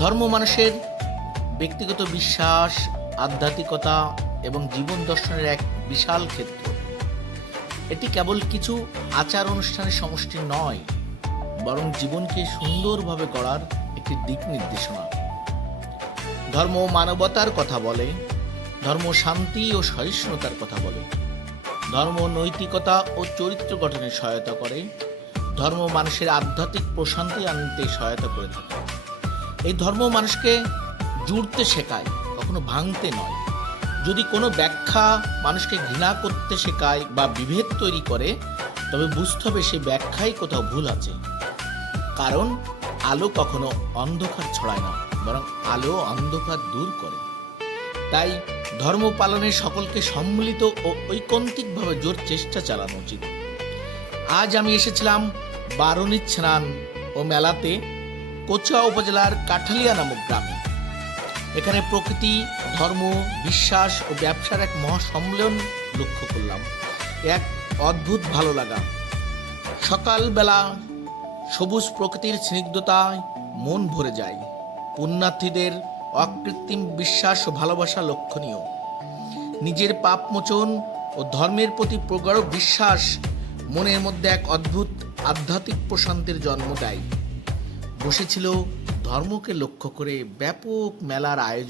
ধর্ম মানুষের ব্যক্তিগত বিশ্বাস, আধ্যাত্মিকতা এবং জীবন দর্শনের এক বিশাল ক্ষেত্র। এটি কেবল কিছু আচার অনুষ্ঠানের সমষ্টি নয়, বরং জীবনকে সুন্দরভাবে গড়ার একটি দিক নির্দেশনা। ধর্ম মানবতার কথা বলে, ধর্ম শান্তি ও সহিষ্ণুতার কথা বলে, ধর্ম নৈতিকতা ও চরিত্র গঠনে সহায়তা করে, ধর্ম মানুষের আধ্যাত্মিক প্রশান্তি আনতে সহায়তা করে থাকে। এই ধর্ম মানুষকে জুড়তে শেখায়, কখনো ভাঙতে নয়। যদি কোনো ব্যাখ্যা মানুষকে ঘৃণা করতে শেখায় বা বিভেদ তৈরি করে, তবে বুঝতে হবে সেই ব্যাখ্যায় কোথাও ভুল আছে। কারণ আলো কখনো অন্ধকার ছড়ায় না, বরং আলো অন্ধকার দূর করে। তাই ধর্ম পালনে সকলকে সম্মিলিত ও ঐকান্তিকভাবে জোর চেষ্টা চালানো উচিত। আজ আমি এসেছিলাম বারুণীর স্নান ও মেলাতে, কচুয়া উপজেলার কাঠালিয়া নামক গ্রামে। এখানে প্রকৃতি, ধর্ম, বিশ্বাস ও ব্যবসার এক মহাসম্মেলন লক্ষ্য করলাম। এক অদ্ভুত ভালো লাগা। সকালবেলা সবুজ প্রকৃতির স্নিগ্ধতায় মন ভরে যায়। পুণ্যার্থীদের অকৃত্রিম বিশ্বাস ও ভালোবাসা লক্ষণীয়। নিজের পাপ মোচন ও ধর্মের প্রতি প্রগাঢ় বিশ্বাস মনের মধ্যে এক অদ্ভুত আধ্যাত্মিক প্রশান্তির জন্ম দেয়। বসেছিল ধর্মকে লক্ষ্য করে ব্যাপক মেলার আয়োজন।